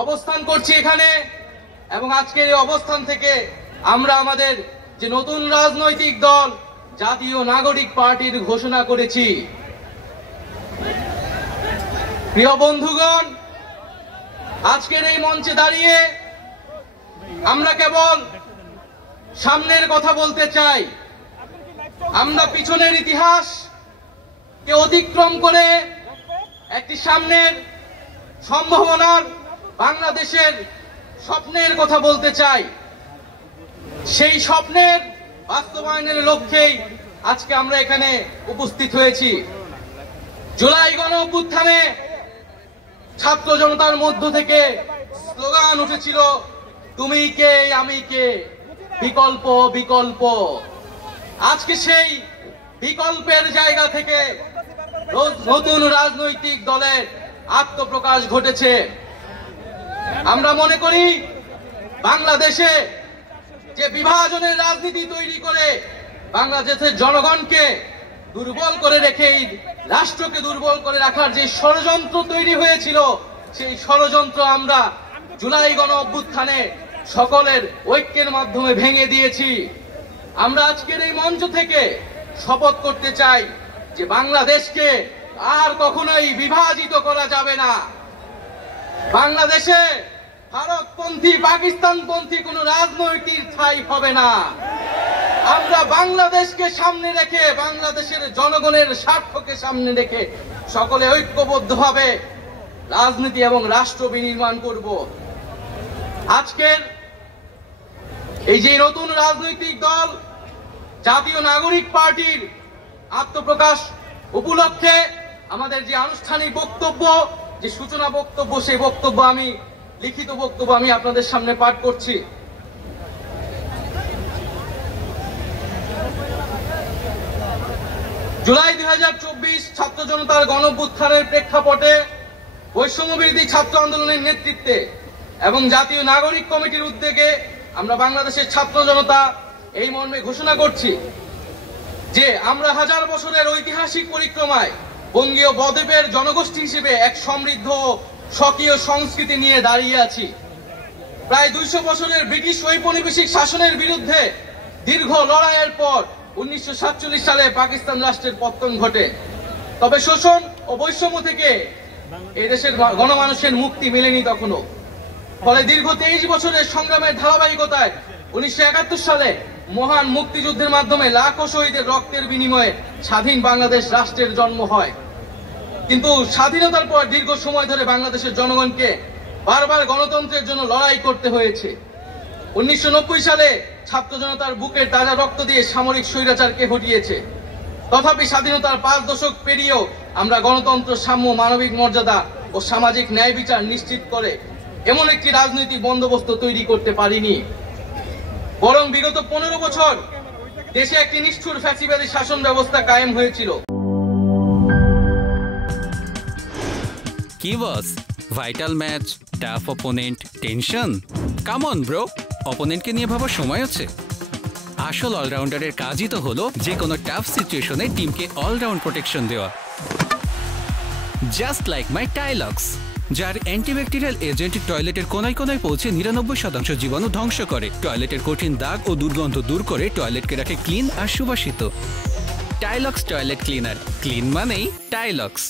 অবস্থান করছি এখানে এবং আজকের এই অবস্থান থেকে আমরা আমাদের যে নতুন রাজনৈতিক দল জাতীয় নাগরিক পার্টির ঘোষণা করেছি। প্রিয় বন্ধুগণ, আজকের এই মঞ্চে দাঁড়িয়ে আমরা কেবল সামনের কথা বলতে চাই। আমরা পিছনের ইতিহাসকে অতিক্রম করে একটি সামনের সম্ভাবনার বাংলাদেশের স্বপ্নের কথা বলতে চাই। সেই স্বপ্নের বাস্তবায়নের লক্ষ্যেই আজকে আমরা এখানে উপস্থিত হয়েছি। জুলাই গণ অভ্যুত্থানে ছাত্র জনতার মধ্য থেকে স্লোগান উঠেছিল, তুমি কে আমি কে, বিকল্প বিকল্প। আজকে সেই বিকল্পের জায়গা থেকে নতুন রাজনৈতিক দলের আত্মপ্রকাশ ঘটেছে। আমরা মনে করি বাংলাদেশে যে বিভাজনের রাজনীতি তৈরি করে বাংলাদেশের জনগণকে দুর্বল করে রেখে রাষ্ট্রকে দুর্বল করে রাখার যে ষড়যন্ত্র তৈরি হয়েছিল, সেই ষড়যন্ত্র আমরা জুলাই গণ অভ্যুত্থানে সকলের ঐক্যের মাধ্যমে ভেঙে দিয়েছি। আমরা আজকের এই মঞ্চ থেকে শপথ করতে চাই যে বাংলাদেশকে আর কখনোই বিভাজিত করা যাবে না। বাংলাদেশে ভারতপন্থী পাকিস্তানপন্থী কোন রাজনৈতিক ঠাঁই হবে না। আমরা বাংলাদেশকে সামনে রেখে, বাংলাদেশের জনগণের স্বার্থকে সামনে রেখে সকলে ঐক্যবদ্ধভাবে রাজনীতি এবং রাষ্ট্র বিনির্মাণ করব। আজকের এই যে নতুন রাজনৈতিক দল জাতীয় নাগরিক পার্টির আত্মপ্রকাশ উপলক্ষে আমাদের যে আনুষ্ঠানিক বক্তব্য, যে সূচনা বক্তব্য, সেই বক্তব্য আমি লিখিত বক্তব্য আমি আপনাদের সামনে পাঠ করছি। জুলাই 2024 ছাত্র জনতার গণঅভ্যুত্থানের প্রেক্ষাপটে বৈষম্যবিরোধী ছাত্র আন্দোলনের নেতৃত্বে এবং জাতীয় নাগরিক কমিটির উদ্যোগে আমরা বাংলাদেশের ছাত্র জনতা এই মর্মে ঘোষণা করছি যে আমরা হাজার বছরের ঐতিহাসিক পরিক্রমায় বঙ্গীয় বদ্বীপের জনগোষ্ঠী হিসেবে এক সমৃদ্ধ স্বকীয় সংস্কৃতি নিয়ে দাঁড়িয়ে আছি। প্রায় 200 বছরের ব্রিটিশ ঔপনিবেশিক শাসনের বিরুদ্ধে দীর্ঘ লড়াইয়ের পর 1947 সালে পাকিস্তান রাষ্ট্রের পতন ঘটে। তবে শোষণ ও বৈষম্য থেকে এই দেশের গণমানুষের মুক্তি মেলেনি তখনও। ফলে দীর্ঘ 23 বছরের সংগ্রামের ধারাবাহিকতায় 1971 সালে মহান মুক্তিযুদ্ধের মাধ্যমে লাখো শহীদের রক্তের বিনিময়ে স্বাধীন বাংলাদেশ রাষ্ট্রের জন্ম হয়। কিন্তু স্বাধীনতার পর দীর্ঘ সময় ধরে বাংলাদেশের জনগণকে বারবার গণতন্ত্রের জন্য লড়াই করতে হয়েছে। 1990 সালে ছাত্র জনতার বুকের তাজা রক্ত দিয়ে সামরিক স্বৈরাচারকে হটিয়েছে। তথাপি স্বাধীনতার 5 দশক পেরিয়েও আমরা গণতন্ত্র, সাম্য, মানবিক মর্যাদা ও সামাজিক ন্যায় বিচার নিশ্চিত করে এমন একটি রাজনৈতিক বন্দোবস্ত তৈরি করতে পারিনি। বরং বিগত 15 বছর দেশে একটি নিষ্ঠুর ফ্যাসিবাদী শাসন ব্যবস্থা কায়েম হয়েছিল। কি boss, vital match, tough opponent, tension? Come on bro, অপোনেন্টকে নিয়ে ভাবার সময় আছে। আসল অলরাউন্ডারের কাজই তো হলো যে কোনো টাফ সিচুয়েশনে টিমকে অলরাউন্ড প্রোটেকশন দেওয়া। জাস্ট লাইক মাই টাইলক্স, যার অ্যান্টিব্যাকটেরিয়াল এজেন্ট টয়লেটের কোনায় কোনায় পৌঁছে 99% জীবাণু ধ্বংস করে, টয়লেটের কঠিন দাগ ও দুর্গন্ধ দূর করে টয়লেটকে রাখে ক্লিন আর সুবাসিত। টাইলক্স টয়লেট ক্লিনার, ক্লিন মানেই টাইলক্স।